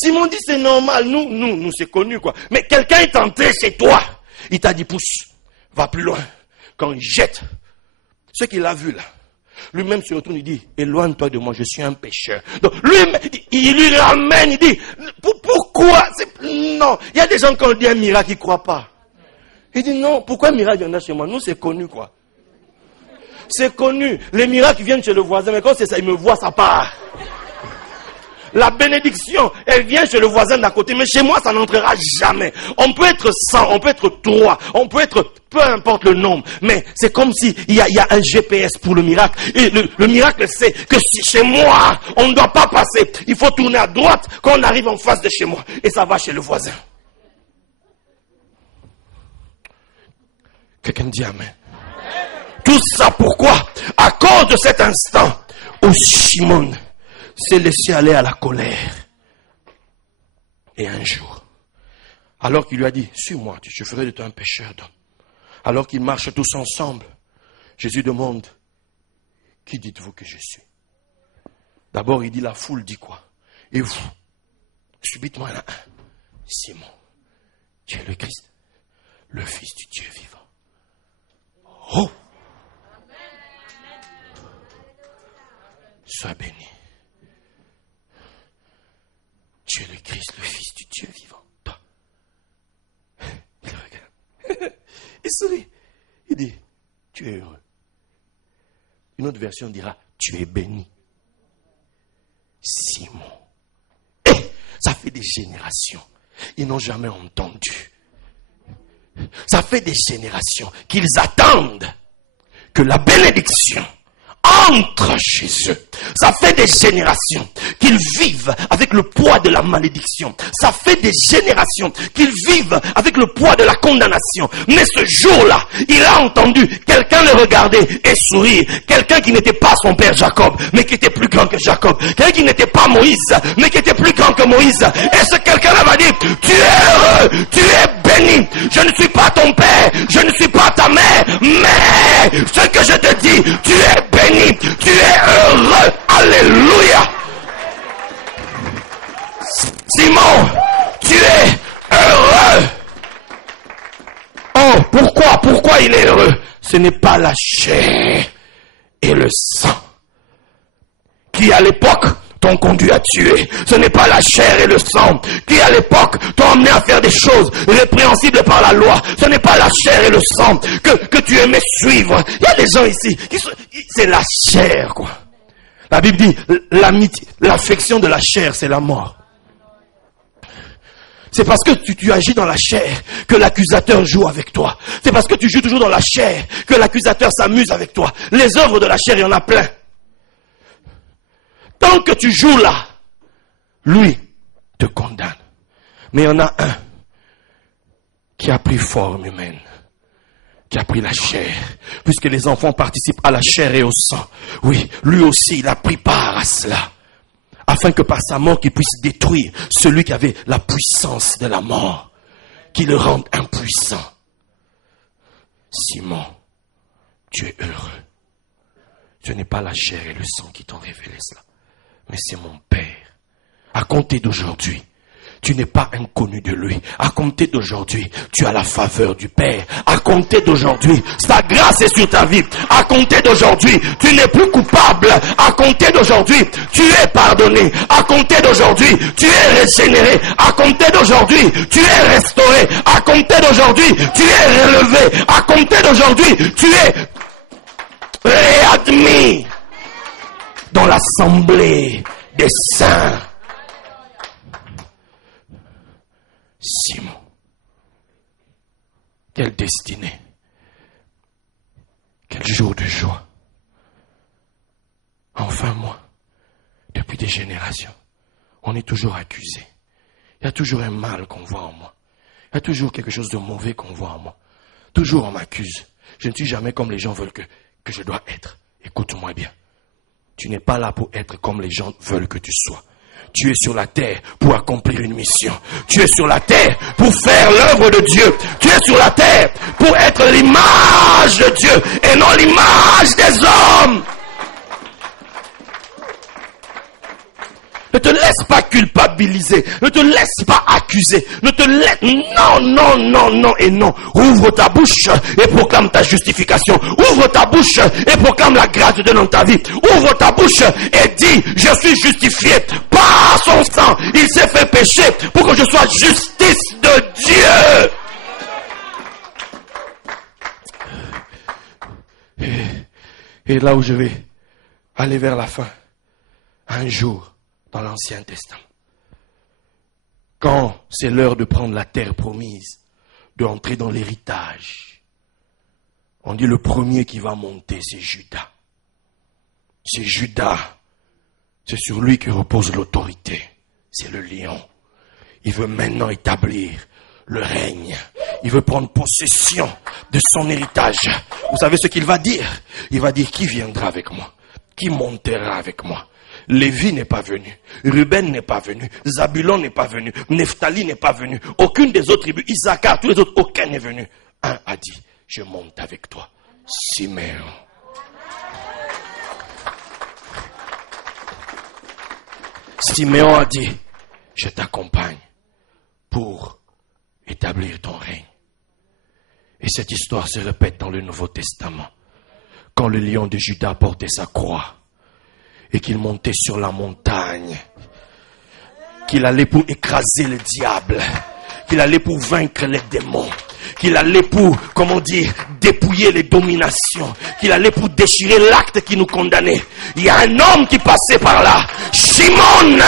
Simon dit c'est normal, nous c'est connu quoi. Mais quelqu'un est entré chez toi, il t'a dit pousse, va plus loin. Quand il jette, ce qu'il a vu là, lui-même se retourne, il dit éloigne-toi de moi, je suis un pécheur. Donc lui-même, il lui ramène, il dit pourquoi? Non, il y a des gens quand on dit un miracle, ils ne croient pas. Il dit non, pourquoi un miracle viendra chez moi? Nous c'est connu quoi. C'est connu, les miracles viennent chez le voisin, mais quand c'est ça, il me voit, ça part. La bénédiction, elle vient chez le voisin d'à côté, mais chez moi, ça n'entrera jamais. On peut être 100, on peut être 3, on peut être peu importe le nombre, mais c'est comme si il y a un GPS pour le miracle. Et le miracle, c'est que si chez moi, on ne doit pas passer, il faut tourner à droite quand on arrive en face de chez moi, et ça va chez le voisin. Quelqu'un dit amen. Tout ça pourquoi? À cause de cet instant où Simon s'est laissé aller à la colère. Et un jour, alors qu'il lui a dit, suis-moi, je ferai de toi un pécheur d'hommes. Alors qu'ils marchent tous ensemble, Jésus demande, qui dites-vous que je suis? D'abord, il dit, la foule dit quoi? Et vous? Subitement, il y en a un. Simon, tu es le Christ, le Fils du Dieu vivant. Oh! Sois béni. Tu es le Christ, le Fils du Dieu vivant. Toi. Il regarde. Il sourit. Il dit, tu es heureux. Une autre version dira, tu es béni. Simon. Et ça fait des générations. Ils n'ont jamais entendu. Ça fait des générations qu'ils attendent que la bénédiction entre chez eux. Ça fait des générations qu'ils vivent avec le poids de la malédiction. Ça fait des générations qu'ils vivent avec le poids de la condamnation. Mais ce jour-là, il a entendu quelqu'un le regarder et sourire. Quelqu'un qui n'était pas son père Jacob, mais qui était plus grand que Jacob. Quelqu'un qui n'était pas Moïse, mais qui était plus grand que Moïse. Et ce quelqu'un-là m'a dit, tu es heureux, tu es béni. Je ne suis pas ton père, je ne suis pas ta mère, mais ce que je te dis, tu es béni, tu es heureux. Alléluia. Simon, tu es heureux. Oh, pourquoi il est heureux? Ce n'est pas la chair et le sang qui à l'époque t'ont conduit à tuer. Ce n'est pas la chair et le sang qui à l'époque t'ont amené à faire des choses répréhensibles par la loi. Ce n'est pas la chair et le sang que tu aimais suivre. Il y a des gens ici c'est la chair quoi. La Bible dit l'amitié, l'affection de la chair c'est la mort. C'est parce que tu agis dans la chair que l'accusateur joue avec toi. C'est parce que tu joues toujours dans la chair que l'accusateur s'amuse avec toi. Les œuvres de la chair, il y en a plein. Tant que tu joues là, lui te condamne. Mais il y en a un qui a pris forme humaine, qui a pris la chair, puisque les enfants participent à la chair et au sang. Oui, lui aussi, il a pris part à cela, afin que par sa mort, qu'il puisse détruire celui qui avait la puissance de la mort, qui le rende impuissant. Simon, tu es heureux. Ce n'est pas la chair et le sang qui t'ont révélé cela, mais c'est mon Père. À compter d'aujourd'hui, tu n'es pas inconnu de lui. À compter d'aujourd'hui, tu as la faveur du Père. À compter d'aujourd'hui, sa grâce est sur ta vie. À compter d'aujourd'hui, tu n'es plus coupable. À compter d'aujourd'hui, tu es pardonné. À compter d'aujourd'hui, tu es régénéré. À compter d'aujourd'hui, tu es restauré. À compter d'aujourd'hui, tu es relevé. À compter d'aujourd'hui, tu es réadmis dans l'assemblée des saints. Simon, quelle destinée, quel jour de joie. Enfin moi, depuis des générations, on est toujours accusé. Il y a toujours un mal qu'on voit en moi. Il y a toujours quelque chose de mauvais qu'on voit en moi. Toujours on m'accuse. Je ne suis jamais comme les gens veulent que je dois être. Écoute-moi bien. Tu n'es pas là pour être comme les gens veulent que tu sois. Tu es sur la terre pour accomplir une mission. Tu es sur la terre pour faire l'œuvre de Dieu. Tu es sur la terre pour être l'image de Dieu et non l'image des hommes. Ne te laisse pas culpabiliser. Ne te laisse pas accuser. Ne te laisse... Non, non, non, non et non. Ouvre ta bouche et proclame ta justification. Ouvre ta bouche et proclame la grâce de Dieu dans ta vie. Ouvre ta bouche et dis, je suis justifié par son sang. Il s'est fait pécher pour que je sois justice de Dieu. Et là où je vais aller vers la fin, un jour, dans l'Ancien Testament, quand c'est l'heure de prendre la terre promise, d'entrer dans l'héritage, on dit le premier qui va monter, c'est Judas. C'est Judas. C'est sur lui que repose l'autorité. C'est le lion. Il veut maintenant établir le règne. Il veut prendre possession de son héritage. Vous savez ce qu'il va dire? Il va dire, qui viendra avec moi? Qui montera avec moi? Lévi n'est pas venu, Ruben n'est pas venu, Zabulon n'est pas venu, Nephtali n'est pas venu, aucune des autres tribus, Issachar, tous les autres, aucun n'est venu. Un a dit, je monte avec toi, Siméon. Siméon a dit, je t'accompagne pour établir ton règne. Et cette histoire se répète dans le Nouveau Testament. Quand le lion de Juda portait sa croix, et qu'il montait sur la montagne, qu'il allait pour écraser le diable, qu'il allait pour vaincre les démons, qu'il allait pour, comment dire, dépouiller les dominations, qu'il allait pour déchirer l'acte qui nous condamnait. Il y a un homme qui passait par là, Shimon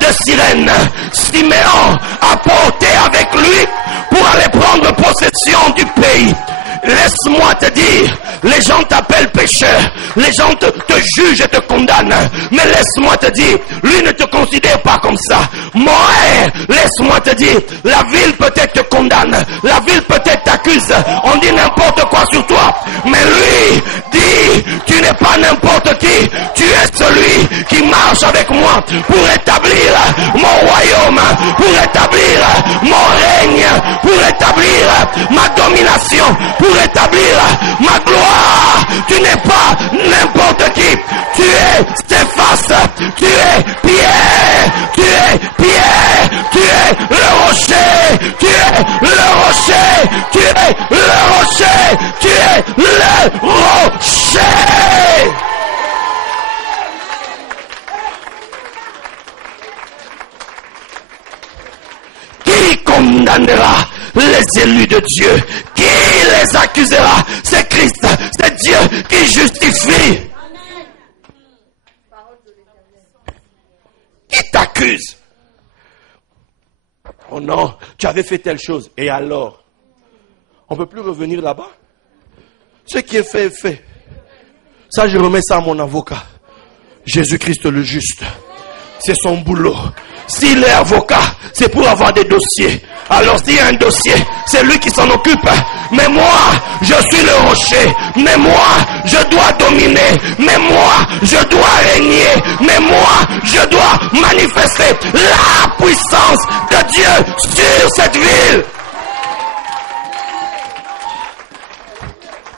de Cyrène. Siméon a porté avec lui pour aller prendre possession du pays. Laisse-moi te dire, les gens t'appellent pécheur, les gens te jugent et te condamnent, mais laisse-moi te dire, lui ne te considère pas comme ça. Moi, laisse-moi te dire, la ville peut-être te condamne, la ville peut-être t'accuse, on dit n'importe quoi sur toi, mais lui dit, tu n'es pas n'importe qui, tu es celui qui marche avec moi pour établir mon royaume, pour établir mon règne, pour établir ma domination, pour établir ma gloire. Tu n'es pas n'importe qui. Tu es Stéphas. Tu es Pierre. Tu es Pierre. Tu es le rocher. Tu es le rocher. Tu es le rocher. Tu es le rocher. Qui condamnera les élus de Dieu? Qui les accusera? C'est Christ, c'est Dieu qui justifie. Qui t'accuse? Oh non, tu avais fait telle chose. Et alors? On ne peut plus revenir là-bas? Ce qui est fait est fait. Ça, je remets ça à mon avocat. Jésus-Christ le juste. C'est son boulot. S'il est avocat, c'est pour avoir des dossiers. Alors s'il y a un dossier, c'est lui qui s'en occupe. Mais moi, je suis le rocher. Mais moi, je dois dominer. Mais moi, je dois régner. Mais moi, je dois manifester la puissance de Dieu sur cette ville.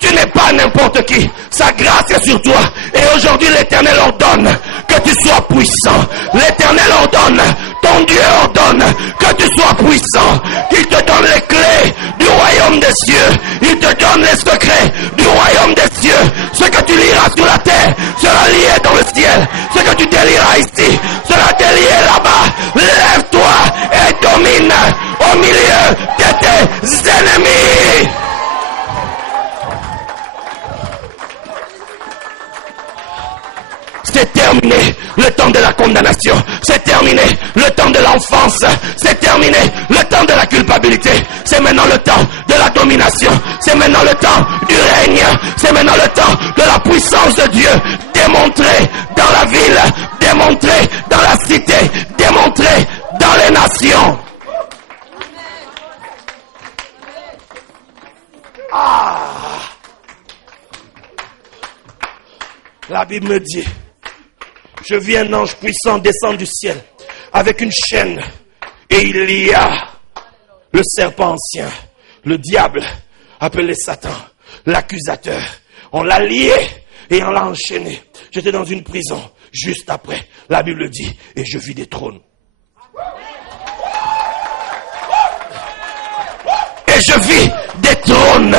Tu n'es pas n'importe qui. Sa grâce est sur toi. Et aujourd'hui, l'Éternel ordonne que tu sois puissant. L'Éternel ordonne, ton Dieu ordonne que tu sois puissant. Il te donne les clés du royaume des cieux. Il te donne les secrets du royaume des cieux. Ce que tu liras sur la terre sera lié dans le ciel. Ce que tu délieras ici sera délié là-bas. Lève-toi et domine au milieu de tes ennemis. C'est terminé le temps de la condamnation. C'est terminé le temps de l'enfance. C'est terminé le temps de la culpabilité. C'est maintenant le temps de la domination. C'est maintenant le temps du règne. C'est maintenant le temps de la puissance de Dieu. Démontré dans la ville. Démontré dans la cité. Démontré dans les nations. La Bible me dit, je vis un ange puissant descendre du ciel avec une chaîne et il y a le serpent ancien, le diable appelé Satan, l'accusateur. On l'a lié et on l'a enchaîné. J'étais dans une prison. Juste après, la Bible dit, et je vis des trônes. Et je vis des trônes.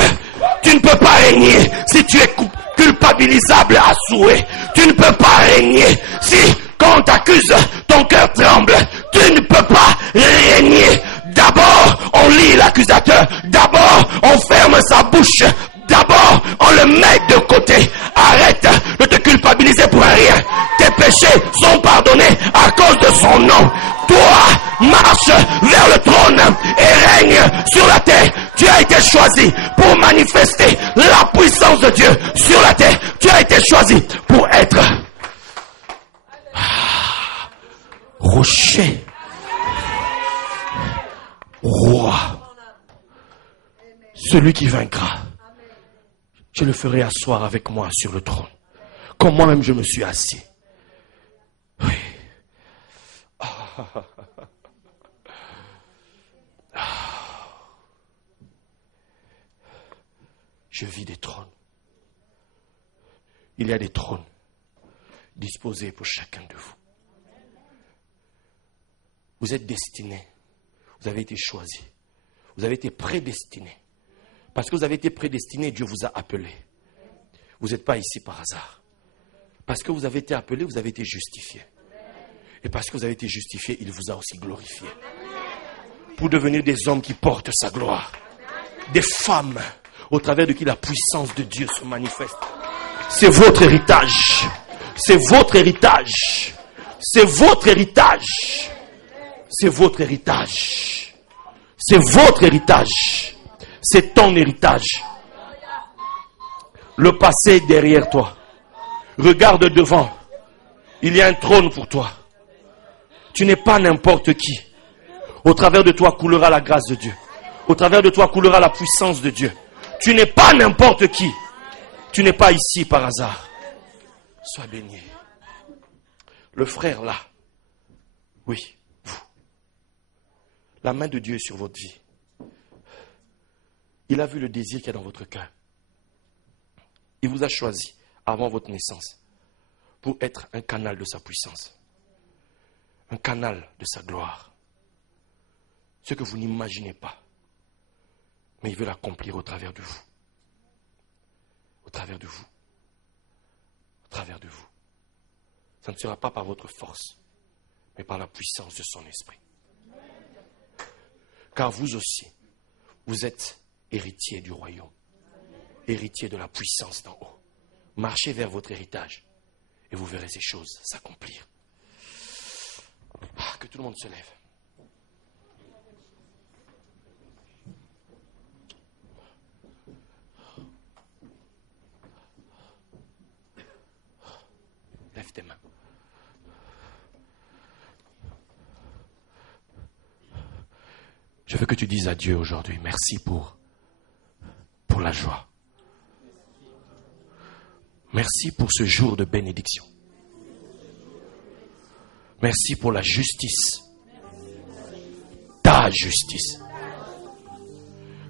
Tu ne peux pas régner si tu es culpabilisable à souhait. Tu ne peux pas régner si, quand on t'accuse, ton cœur tremble. Tu ne peux pas régner. D'abord, on lit l'accusateur. D'abord, on ferme sa bouche. D'abord, on le met de côté. Arrête de te culpabiliser pour rien. Tes péchés sont pardonnés à cause de son nom. Toi, marche vers le trône et règne sur la terre. Tu as été choisi pour manifester la puissance de Dieu sur la terre. Tu as été choisi pour être rocher, roi. Celui qui vaincra, je le ferai asseoir avec moi sur le trône, comme moi-même je me suis assis. Oui. Je vis des trônes. Il y a des trônes disposés pour chacun de vous. Vous êtes destinés. Vous avez été choisis. Vous avez été prédestinés. Parce que vous avez été prédestinés, Dieu vous a appelé. Vous n'êtes pas ici par hasard. Parce que vous avez été appelé, vous avez été justifié. Et parce que vous avez été justifié, il vous a aussi glorifié. Pour devenir des hommes qui portent sa gloire. Des femmes au travers de qui la puissance de Dieu se manifeste. C'est votre héritage. C'est votre héritage. C'est votre héritage. C'est votre héritage. C'est votre héritage. C'est ton héritage. Le passé est derrière toi. Regarde devant. Il y a un trône pour toi. Tu n'es pas n'importe qui. Au travers de toi coulera la grâce de Dieu. Au travers de toi coulera la puissance de Dieu. Tu n'es pas n'importe qui. Tu n'es pas ici par hasard. Sois béni. Le frère là. Oui, vous. La main de Dieu est sur votre vie. Il a vu le désir qu'il y a dans votre cœur. Il vous a choisi avant votre naissance pour être un canal de sa puissance. Un canal de sa gloire. Ce que vous n'imaginez pas. Mais il veut l'accomplir au travers de vous. Au travers de vous. Au travers de vous. Ça ne sera pas par votre force, mais par la puissance de son esprit. Car vous aussi, vous êtes héritier du royaume. Héritier de la puissance d'en haut. Marchez vers votre héritage et vous verrez ces choses s'accomplir. Que tout le monde se lève. Lève tes mains. Je veux que tu dises à Dieu aujourd'hui, merci pour la joie. Merci pour ce jour de bénédiction. Merci pour la justice. Ta justice.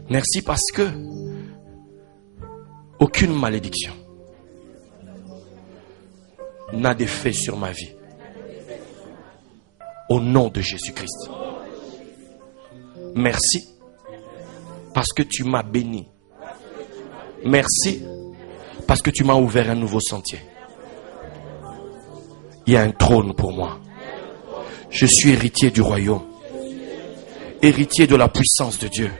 Merci parce que aucune malédiction n'a d'effet sur ma vie. Au nom de Jésus-Christ. Merci parce que tu m'as béni. Merci parce que tu m'as ouvert un nouveau sentier. Il y a un trône pour moi. Je suis héritier du royaume. Héritier de la puissance de Dieu.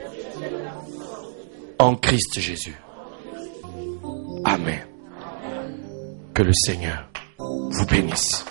En Christ Jésus. Amen. Que le Seigneur vous bénisse.